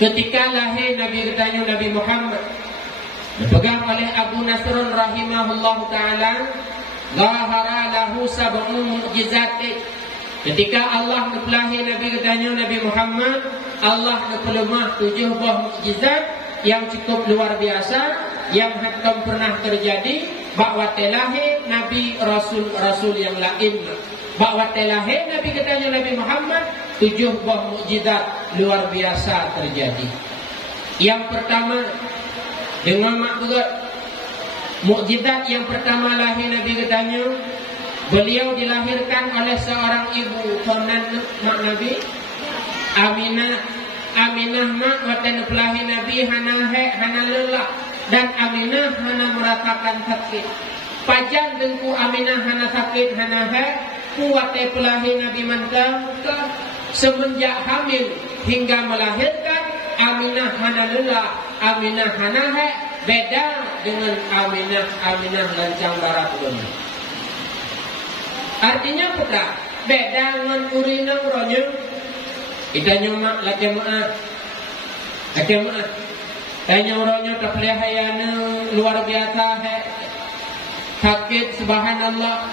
Ketika lahir Nabi katanya Nabi Muhammad, dipegang oleh Abu Nasrun rahimahullah ta'ala, zahara lahu sab'u mu'jizat. Ketika Allah ngelahir Nabi katanya Nabi Muhammad, Allah ngepelemah 7 buah mukjizat yang cukup luar biasa, yang hatam pernah terjadi bahwa telahir Nabi Rasul yang lain. Bahwa telahir Nabi katanya Nabi Muhammad 7 buah mukjizat luar biasa terjadi. Yang pertama, dengan makbul mukjizat yang pertama lahir Nabi katanya, beliau dilahirkan oleh seorang ibu konan mak Nabi Aminah mak watan pelahir Nabi hana lelah, dan Aminah hana merasakan sakit. Pajang dengku Aminah hana sakit hana kuwate pelahir Nabi mantap semenjak hamil hingga melahirkan. Aminah hana lelah, Aminah hana beda dengan Aminah lancang barat dunia. Artinya apa? Beda dengan urina ronya. Kita nyomak laki maaf. Tanya ronya tak pelihayana luar biasa sakit subhanallah.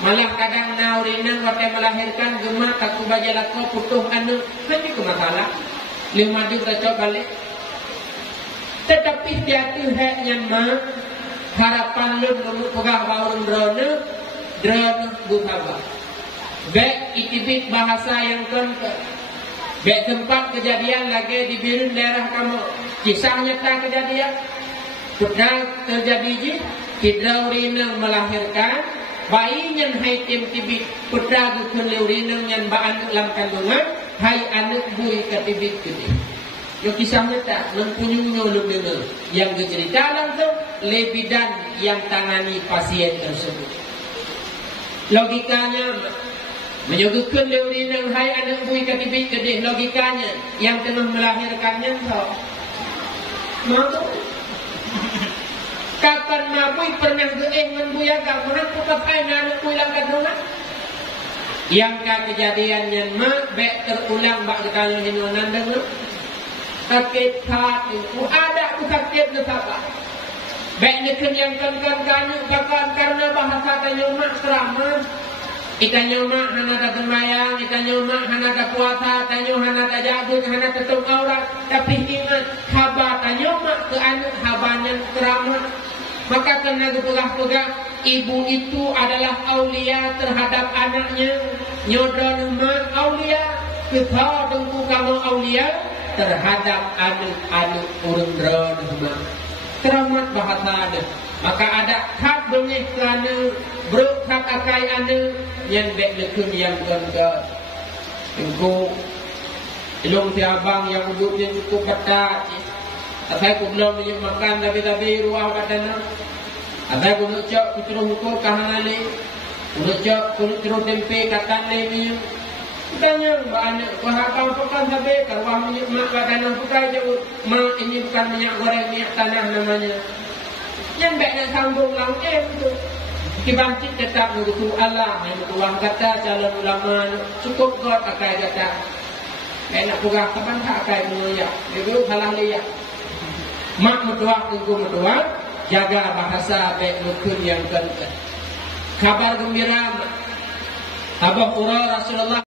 Malah kadang na urina waktu melahirkan gemak aku baca lako putuh anu. Nanti ke masalah. 5 juta coba balik. Tetapi dia tu yang harapan lu pegah baurun drone buhaba. Baik itibit bahasa yang keempat. Baik tempat kejadian lagi di Birun daerah kamu. Kisah nyata kejadian. Sudah terjadi je. Hidraurina melahirkan. Bayi yang hai tim tibit. Sudah gukun leurina yang baan dalam kandungan. Hai anak bui ketibit ketibit. Yo kisah nyata mempunyai lebih yang dicerita langsung lebidan yang tangani pasien tersebut. Logikanya menyebutkan leurina hai anak bui ketibit ketibit, logikanya yang tengah melahirkannya tahu. Mau kapan mabui pernah membuya kapan pukat anak bui langkat rumah. Yang kejadiannya bek terulang bak kita hinuanan dengan sakit hati ku ada ku sakit nesaba bek neken yang kan bahkan karena bahasa tanyomak serama ikan nyomak hana tak sembahyang, ikan nyomak hana tak puasa, tanyo hana tak jagung, hana tutup aurat. Tapi ingat haba tanyomak ke anak habanya serama. Maka kena dipegah-pegah, ibu itu adalah aulia terhadap anaknya. Nyodon mak aulia, kita tunggu kamu aulia terhadap anak-anak urun drone mak. Teramat bahasa ada. Maka ada hak bengih kerana beruk hak akai anak yang bek lekun yang ganda. Tengku ilung si abang yang hidupnya cukup ketat. Saya pun belum makan tapi ruah katanya. Saya pun ucap kucurung hukum kahangali. Ucap kucurung tempe katanya ni. Katanya banyak bahkan pekan sampai karwah minyak mak katanya bukan je mak ini bukan minyak goreng minyak tanah namanya. Yang baik nak sambung lang tu. Kibangkit tetap mengutu Allah. Yang tuang kata calon ulama cukup God akai kata. Baik nak pugah kapan tak akai mengoyak. Itu salah lihat. Mak mendoa tunggu mendoa, jaga bahasa baik mukun yang keempat. Kabar gembira Abu Hurairah Rasulullah